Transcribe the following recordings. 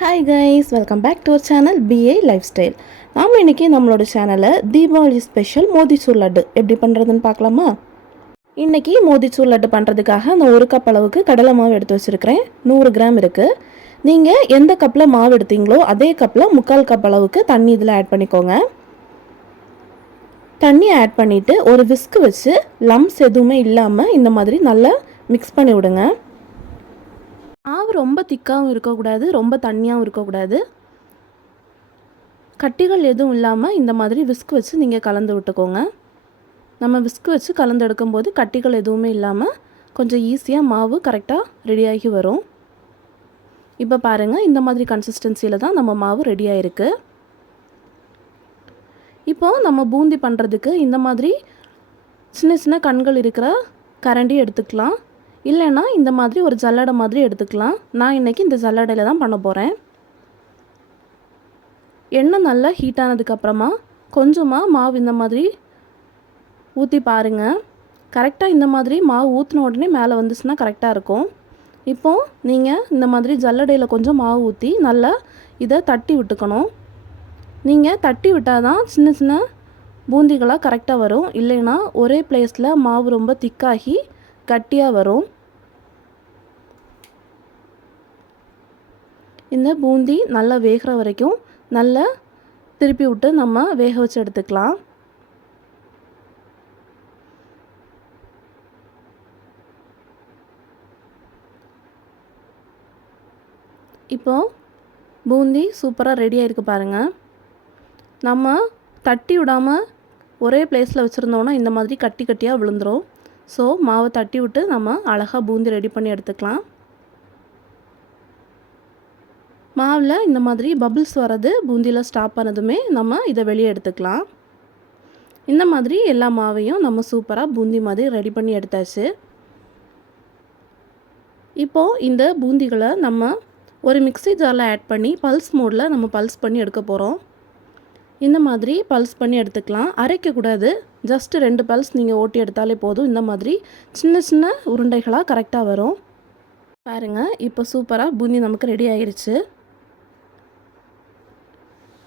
Hi guys, welcome back to our channel BA lifestyle. நாம் இன்றைக்கி நம்மளோட சேனலில் தீபாவளி ஸ்பெஷல் மோதிச்சூர் லட்டு எப்படி பண்ணுறதுன்னு பார்க்கலாமா? இன்றைக்கி மோதிச்சூர் லட்டு பண்ணுறதுக்காக நான் 1 கப் அளவுக்கு கடலை மாவு எடுத்து வச்சுருக்கிறேன். 100 கிராம் இருக்குது. நீங்கள் எந்த கப்பில் மாவு எடுத்தீங்களோ அதே கப்பில் 3/4 கப் அளவுக்கு தண்ணி இதில் ஆட் பண்ணிக்கோங்க. தண்ணி ஆட் பண்ணிவிட்டு ஒரு விஸ்க் வச்சு லம்ஸ் எதுவுமே இல்லாமல் இந்த மாதிரி நல்லா மிக்ஸ் பண்ணி விடுங்க. மாவு ரொம்ப திக்காகவும் இருக்கக்கூடாது, ரொம்ப தண்ணியாகவும் இருக்கக்கூடாது. கட்டிகள் எதுவும் இல்லாமல் இந்த மாதிரி விஸ்க் வச்சு நீங்கள் கலந்து விட்டுக்கோங்க. நம்ம விஸ்க் வச்சு கலந்து எடுக்கும்போது கட்டிகள் எதுவுமே இல்லாமல் கொஞ்சம் ஈஸியாக மாவு கரெக்டாக ரெடியாகி வரும். இப்போ பாருங்கள், இந்த மாதிரி கன்சிஸ்டன்சியில் தான் நம்ம மாவு ரெடியாக இருக்குது. இப்போது நம்ம பூந்தி பண்ணுறதுக்கு இந்த மாதிரி சின்ன சின்ன கண்கள் இருக்கிற கரண்டி எடுத்துக்கலாம். இல்லைன்னா இந்த மாதிரி ஒரு ஜல்லடை மாதிரி எடுத்துக்கலாம். நான் இன்றைக்கி இந்த ஜல்லடையில் தான் பண்ண போகிறேன். எண்ணெய் நல்லா ஹீட் ஆனதுக்கப்புறமா கொஞ்சமாக மாவு இந்த மாதிரி ஊற்றி பாருங்கள். கரெக்டாக இந்த மாதிரி மாவு ஊற்றின உடனே மேலே வந்துச்சுன்னா கரெக்டாக இருக்கும். இப்போது நீங்கள் இந்த மாதிரி ஜல்லடையில் கொஞ்சம் மாவு ஊற்றி நல்லா இதை தட்டி விட்டுக்கணும். நீங்கள் தட்டி விட்டால் தான் சின்ன சின்ன பூந்திகளாக கரெக்டாக வரும். இல்லைன்னா ஒரே பிளேஸில் மாவு ரொம்ப திக்காகி கட்டியாக வரும். இந்த பூந்தி நல்லா வேகிற வரைக்கும் நல்லா திருப்பி விட்டு நம்ம வேக வச்சு எடுத்துக்கலாம். இப்போது பூந்தி சூப்பராக ரெடியாக இருக்குது பாருங்கள். நம்ம தட்டி விடாமல் ஒரே பிளேஸில் வச்சுருந்தோன்னா இந்த மாதிரி கட்டி கட்டியாக விழுந்துடும். ஸோ மாவை தட்டி விட்டு நம்ம அழகாக பூந்தி ரெடி பண்ணி எடுத்துக்கலாம். மாவில் இந்த மாதிரி பபிள்ஸ் வர்றது பூந்தியில் ஸ்டாப் பண்ணதுமே நம்ம இதை வெளியே எடுத்துக்கலாம். இந்த மாதிரி எல்லா மாவையும் நம்ம சூப்பராக பூந்தி மாதிரி ரெடி பண்ணி எடுத்தாச்சு. இப்போது இந்த பூந்திகளை நம்ம ஒரு மிக்ஸி ஜாரில் ஆட் பண்ணி பல்ஸ் மோடில் நம்ம பல்ஸ் பண்ணி எடுக்க போகிறோம். இந்த மாதிரி பல்ஸ் பண்ணி எடுத்துக்கலாம். அரைக்கக்கூடாது, ஜஸ்ட்டு 2 பல்ஸ் நீங்கள் ஓட்டி எடுத்தாலே போதும். இந்த மாதிரி சின்ன சின்ன உருண்டைகளாக கரெக்டாக வரும். பாருங்கள், இப்போ சூப்பராக பூந்தி நமக்கு ரெடி ஆகிருச்சு.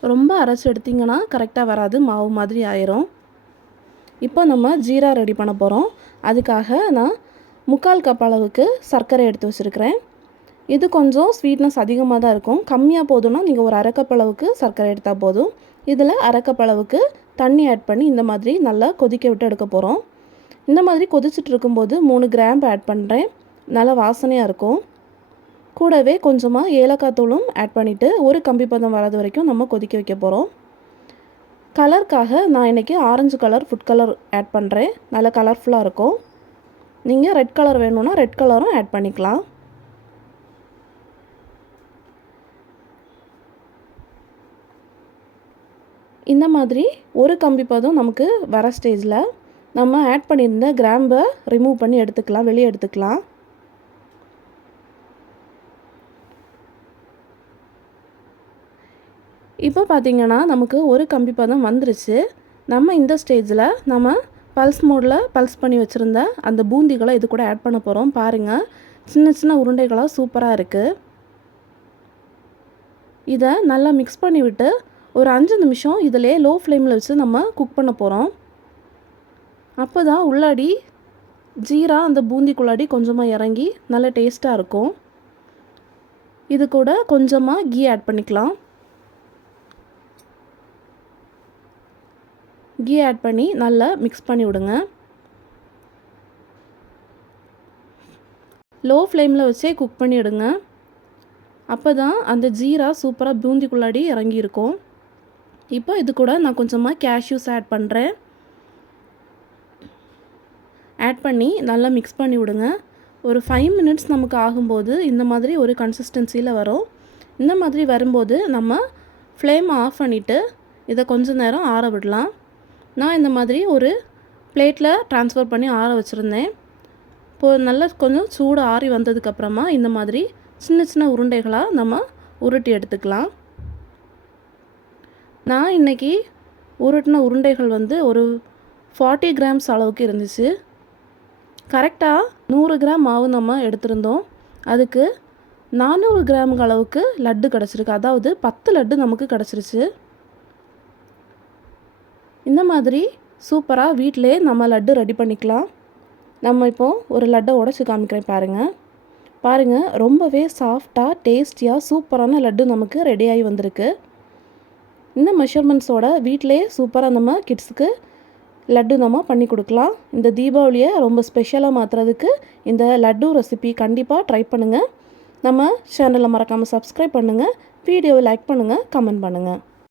ரொம்ப அரைச்சி எடுத்திங்கன்னா கரெக்டாக வராது, மாவு மாதிரி ஆயிரும். இப்போ நம்ம ஜீரா ரெடி பண்ண போகிறோம். அதுக்காக நான் 3/4 கப் அளவுக்கு சர்க்கரை எடுத்து வச்சுருக்கிறேன். இது கொஞ்சம் ஸ்வீட்னஸ் அதிகமாக தான் இருக்கும். கம்மியாக போதும்னா நீங்கள் ஒரு 1/2 கப் அளவுக்கு சர்க்கரை எடுத்தால் போதும். இதில் 1/2 கப் அளவுக்கு தண்ணி ஆட் பண்ணி இந்த மாதிரி நல்லா கொதிக்க விட்டு எடுக்க போகிறோம். இந்த மாதிரி கொதிச்சுட்டு இருக்கும்போது 3 கிராம்பு ஆட் பண்ணுறேன். நல்லா வாசனையாக இருக்கும். கூடவே கொஞ்சமாக ஏலக்காய் தூளும் ஆட் பண்ணிவிட்டு ஒரு கம்பி பதம் வராது வரைக்கும் நம்ம கொதிக்க வைக்க போகிறோம். கலருக்காக நான் இன்றைக்கி orange colour food colour add பண்ணுறேன். நல்லா கலர்ஃபுல்லாக இருக்கும். நீங்கள் ரெட் கலர் வேணும்னா ரெட் கலரும் ஆட் பண்ணிக்கலாம். இந்த மாதிரி ஒரு கம்பி பதம் நமக்கு வர ஸ்டேஜில் நம்ம ஆட் பண்ணியிருந்த கிராம்பை ரிமூவ் பண்ணி எடுத்துக்கலாம், வெளியே எடுத்துக்கலாம். இப்போ பார்த்திங்கன்னா நமக்கு ஒரு கம்பி பதம் வந்துருச்சு. நம்ம இந்த ஸ்டேஜில் நம்ம பல்ஸ் மோடில் பல்ஸ் பண்ணி வச்சுருந்த அந்த பூந்திகளை இது கூட ஆட் பண்ண போகிறோம். பாருங்கள், சின்ன சின்ன உருண்டைகளாக சூப்பராக இருக்குது. இதை நல்லா மிக்ஸ் பண்ணி விட்டு ஒரு 5 நிமிஷம் இதிலே லோ ஃப்ளேமில் வச்சு நம்ம குக் பண்ண போகிறோம். அப்போ தான் உள்ளாடி ஜீரா அந்த பூந்திக்குள்ளாடி கொஞ்சமாக இறங்கி நல்ல டேஸ்ட்டாக இருக்கும். இது கூட கொஞ்சமாக கீ ஆட் பண்ணிக்கலாம். கீ ஆட் பண்ணி நல்லா மிக்ஸ் பண்ணி விடுங்க. லோ ஃப்ளேமில் வச்சே குக் பண்ணி விடுங்க. அப்போ தான் அந்த ஜீரா சூப்பராக பூந்திக்குள்ளாடி இறங்கியிருக்கும். இப்போ இது கூட நான் கொஞ்சமாக கேஷ்யூஸ் ஆட் பண்ணுறேன். ஆட் பண்ணி நல்லா மிக்ஸ் பண்ணி விடுங்க. ஒரு 5 மினிட்ஸ் நமக்கு ஆகும்போது இந்த மாதிரி ஒரு கன்சிஸ்டன்சியில் வரும். இந்த மாதிரி வரும்போது நம்ம ஃப்ளேம் ஆஃப் பண்ணிவிட்டு இதை கொஞ்சம் நேரம் ஆற விடலாம். நான் இந்த மாதிரி ஒரு பிளேட்டில் ட்ரான்ஸ்ஃபர் பண்ணி ஆற வச்சுருந்தேன். இப்போது நல்லா கொஞ்சம் சூடு ஆறி வந்ததுக்கப்புறமா இந்த மாதிரி சின்ன சின்ன உருண்டைகளாக நம்ம உருட்டி எடுத்துக்கலாம். நான் இன்றைக்கி உருட்டின உருண்டைகள் ஒரு 40 கிராம்ஸ் அளவுக்கு இருந்துச்சு. கரெக்டாக 100 கிராம் மாவு நம்ம எடுத்திருந்தோம். அதுக்கு 400 கிராமுக்கு அளவுக்கு லட்டு கிடச்சிருக்கு. அதாவது 10 லட்டு நமக்கு கிடச்சிருச்சு. இந்த மாதிரி சூப்பராக வீட்டிலே நம்ம லட்டு ரெடி பண்ணிக்கலாம். நம்ம இப்போது ஒரு லட்டை உடச்சி காமிக்கிறேன் பாருங்கள். பாருங்கள், ரொம்பவே சாஃப்டாக டேஸ்டியாக சூப்பரான லட்டு நமக்கு ரெடியாகி வந்திருக்கு. இந்த மெஷர்மெண்ட்ஸோட வீட்டிலே சூப்பராக நம்ம கிட்ஸுக்கு லட்டு நம்ம பண்ணி கொடுக்கலாம். இந்த தீபாவளியை ரொம்ப ஸ்பெஷலாக மாற்றுறதுக்கு இந்த லட்டு ரெசிபி கண்டிப்பாக ட்ரை பண்ணுங்கள். நம்ம சேனலை மறக்காமல் சப்ஸ்கிரைப் பண்ணுங்கள். வீடியோவை லைக் பண்ணுங்கள், கமெண்ட் பண்ணுங்கள்.